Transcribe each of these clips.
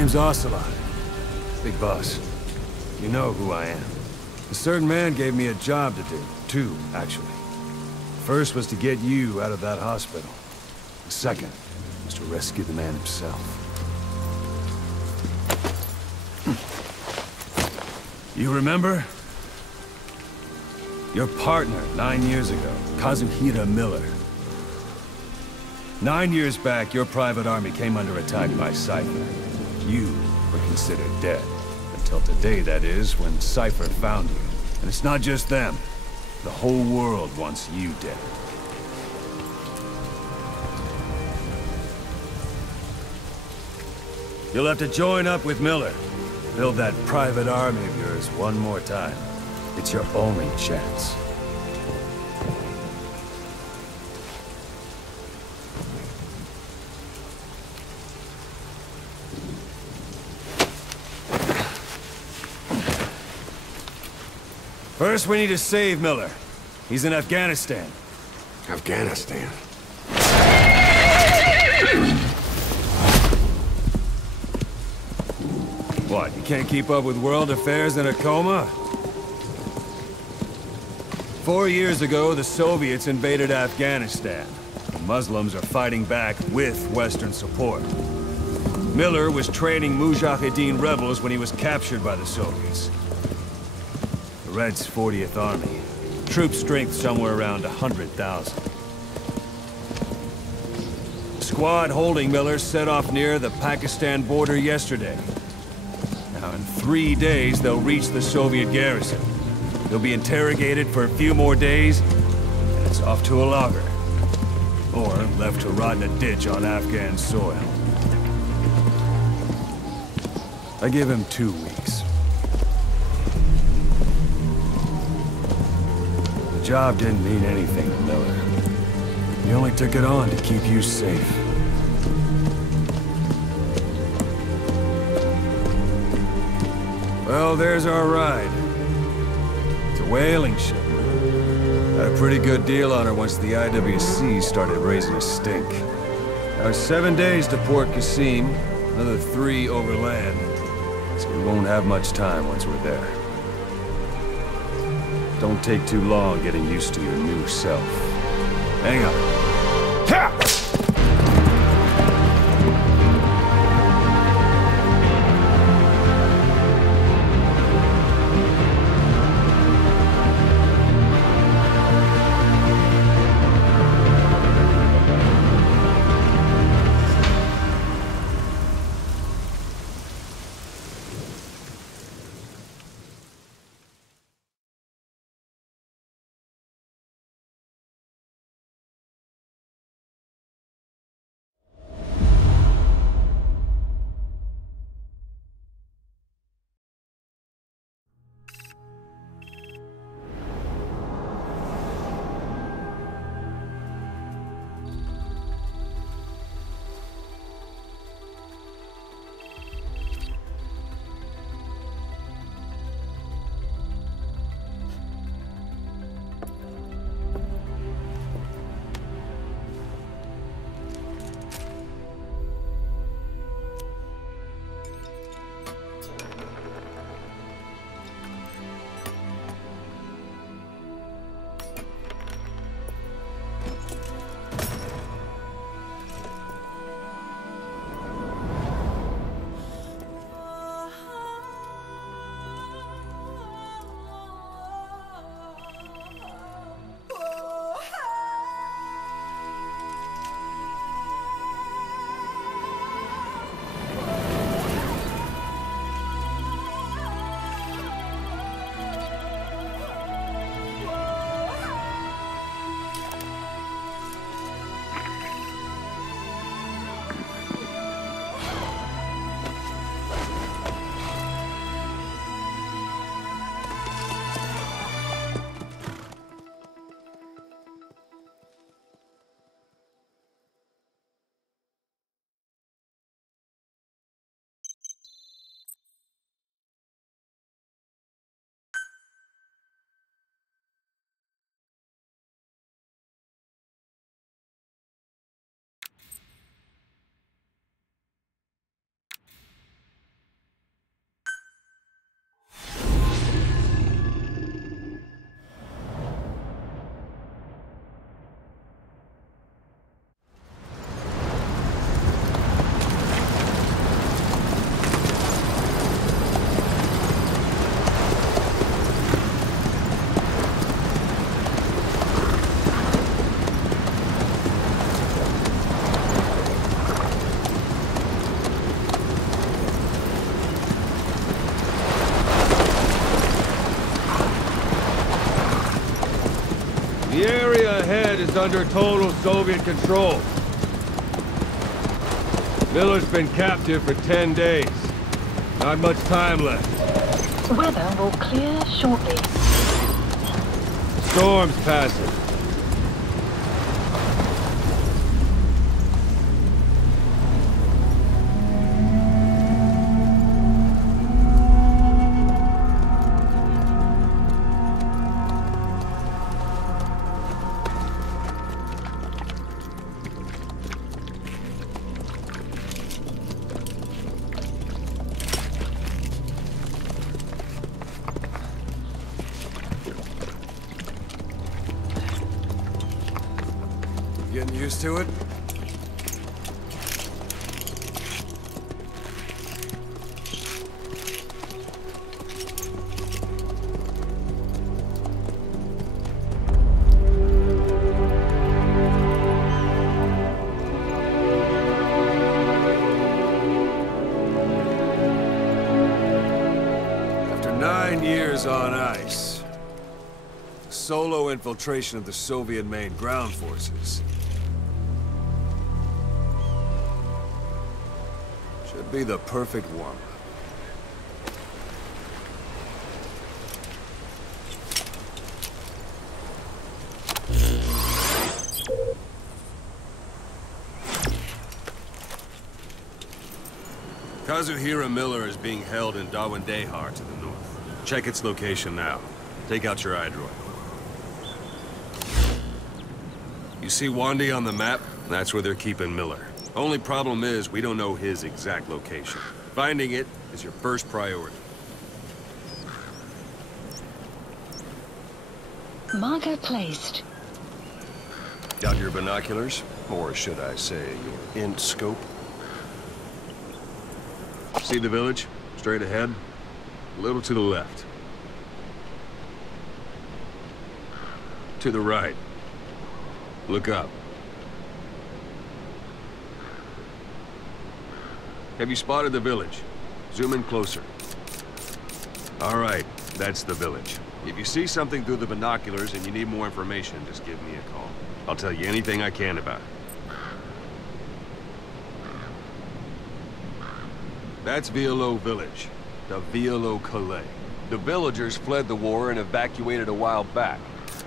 name's Ocelot. Big boss. You know who I am. A certain man gave me a job to do. Two, actually. First was to get you out of that hospital. The second was to rescue the man himself. You remember? Your partner, 9 years ago, Kazuhira Miller. 9 years back, your private army came under attack by Cypher. You were considered dead. Until today, that is, when Cypher found you. And it's not just them. The whole world wants you dead. You'll have to join up with Miller. Build that private army of yours one more time. It's your only chance. First, we need to save Miller. He's in Afghanistan. Afghanistan? What, you can't keep up with world affairs in a coma? 4 years ago, the Soviets invaded Afghanistan. The Muslims are fighting back with Western support. Miller was training Mujahideen rebels when he was captured by the Soviets. The Reds' 40th Army. Troop strength somewhere around 100,000. The squad holding Miller set off near the Pakistan border yesterday. Now, in 3 days, they'll reach the Soviet garrison. They'll be interrogated for a few more days, and it's off to a lager. Or left to rot in a ditch on Afghan soil. I give him 2 weeks. The job didn't mean anything to Miller. He only took it on to keep you safe. Well, there's our ride. It's a whaling ship. Had a pretty good deal on her once the IWC started raising a stink. Now it's 7 days to Port Qasim, another 3 overland. So we won't have much time once we're there. Don't take too long getting used to your new self. Hang on. Ha! under total Soviet control. Miller's been captive for 10 days. Not much time left. Weather will clear shortly. Storm's passing. Getting used to it? After 9 years on ice, solo infiltration of the Soviet main ground forces should be the perfect warm-up. Kazuhira Miller is being held in Dawandehar to the north. Check its location now. Take out your iDroid. You see Wandi on the map? That's where they're keeping Miller. Only problem is, we don't know his exact location. Finding it is your first priority. Marker placed. Got your binoculars? Or should I say, your int scope? See the village? Straight ahead? A little to the left. To the right. Look up. Have you spotted the village? Zoom in closer. All right, that's the village. If you see something through the binoculars and you need more information, just give me a call. I'll tell you anything I can about it. That's Violo Village, the Violo Calais. The villagers fled the war and evacuated a while back.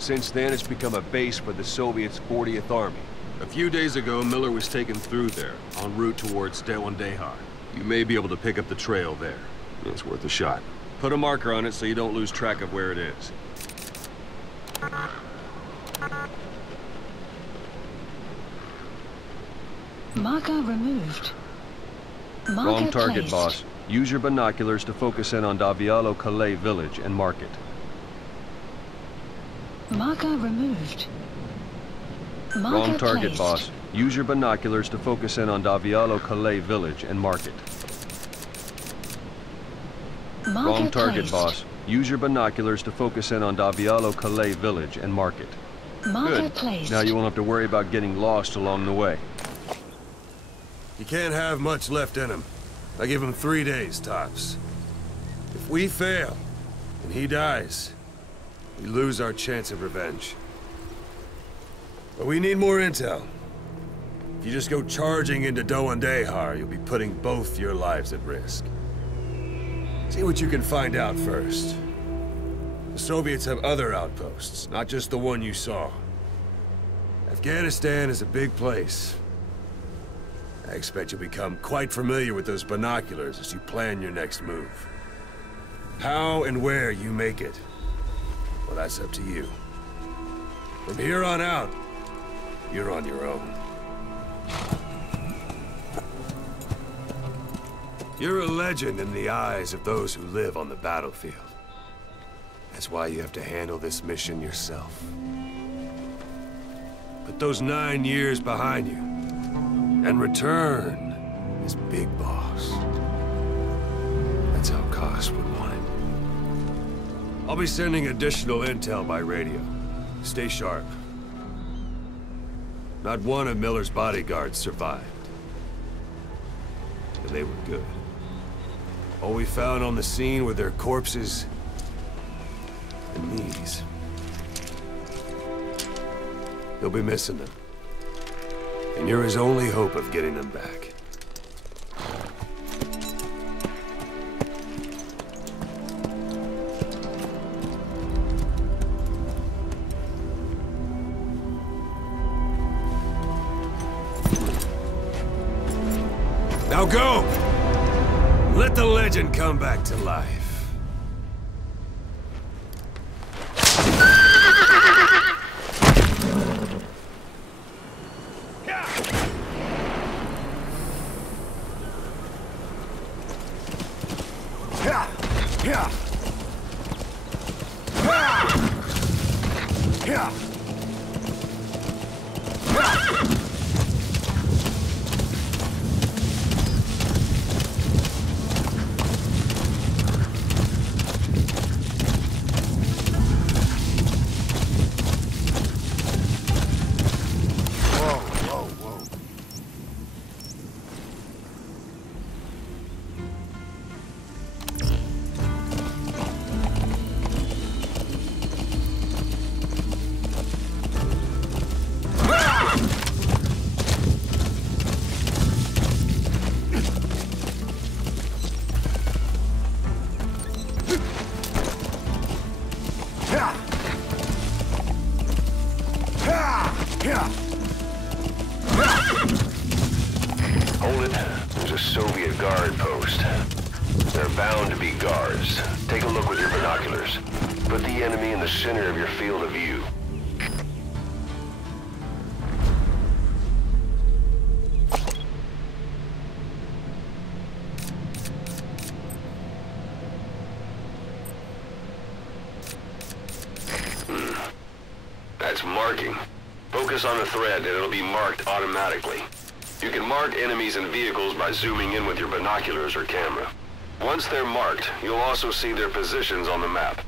Since then, it's become a base for the Soviets' 40th Army. A few days ago, Miller was taken through there, en route towards Dawandehar. You may be able to pick up the trail there. It's worth a shot. Put a marker on it so you don't lose track of where it is. Marker removed. Marker Wrong target, placed. boss. Use your binoculars to focus in on Davialo Calais village and mark it. Marker removed. Marker Wrong target, placed. boss. Use your binoculars to focus in on Davialo Calais village and mark it. Marker Wrong target, placed. boss. Use your binoculars to focus in on Davialo Calais village and mark it. Marker Good. placed. Now you won't have to worry about getting lost along the way. You can't have much left in him. I give him 3 days, tops. If we fail, and he dies, we lose our chance of revenge. But we need more intel. If you just go charging into Dawandehar, you'll be putting both your lives at risk. See what you can find out first. The Soviets have other outposts, not just the one you saw. Afghanistan is a big place. I expect you'll become quite familiar with those binoculars as you plan your next move. How and where you make it, well, that's up to you. From here on out, you're on your own. You're a legend in the eyes of those who live on the battlefield. That's why you have to handle this mission yourself. Put those 9 years behind you, and return as Big Boss. That's how Koss would want it. I'll be sending additional intel by radio. Stay sharp. Not one of Miller's bodyguards survived. And they were good. All we found on the scene were their corpses and these. He'll be missing them. And you're his only hope of getting them back. Now go! Let the legend come back to life. Hold it. There's a Soviet guard post. They're bound to be guards. Take a look with your binoculars. Put the enemy in the center of your field of view. That's marking. Focus on the thread and it'll be marked automatically. You can mark enemies and vehicles by zooming in with your binoculars or camera. Once they're marked, you'll also see their positions on the map.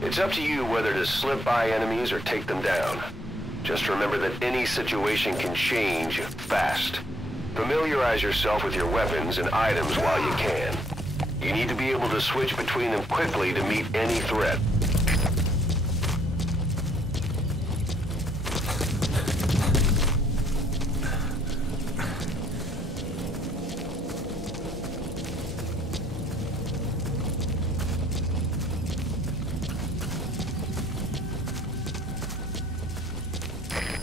It's up to you whether to slip by enemies or take them down. Just remember that any situation can change fast. Familiarize yourself with your weapons and items while you can. You need to be able to switch between them quickly to meet any threat.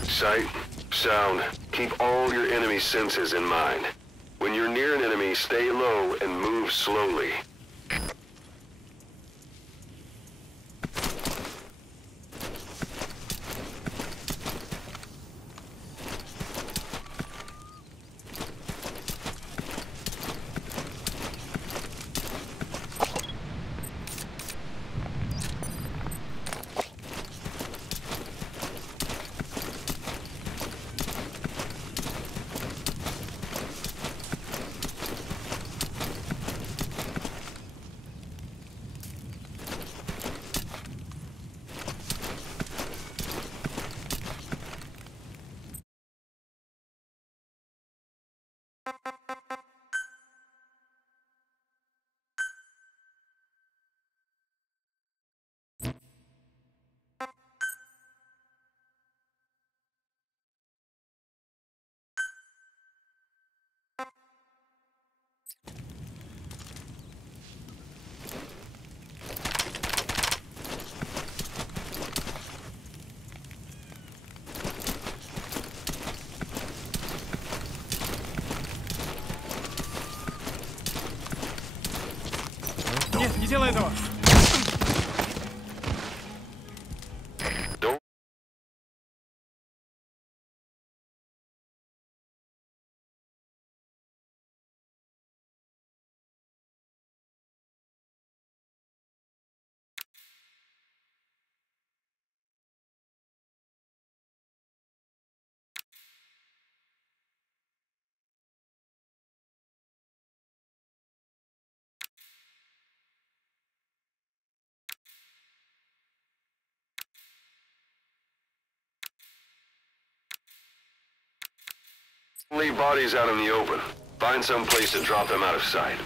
Sight, sound, keep all your enemy senses in mind. When you're near an enemy, stay low and move slowly. Нет, не делай этого! Leave bodies out in the open. Find some place to drop them out of sight.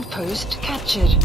Guard post captured.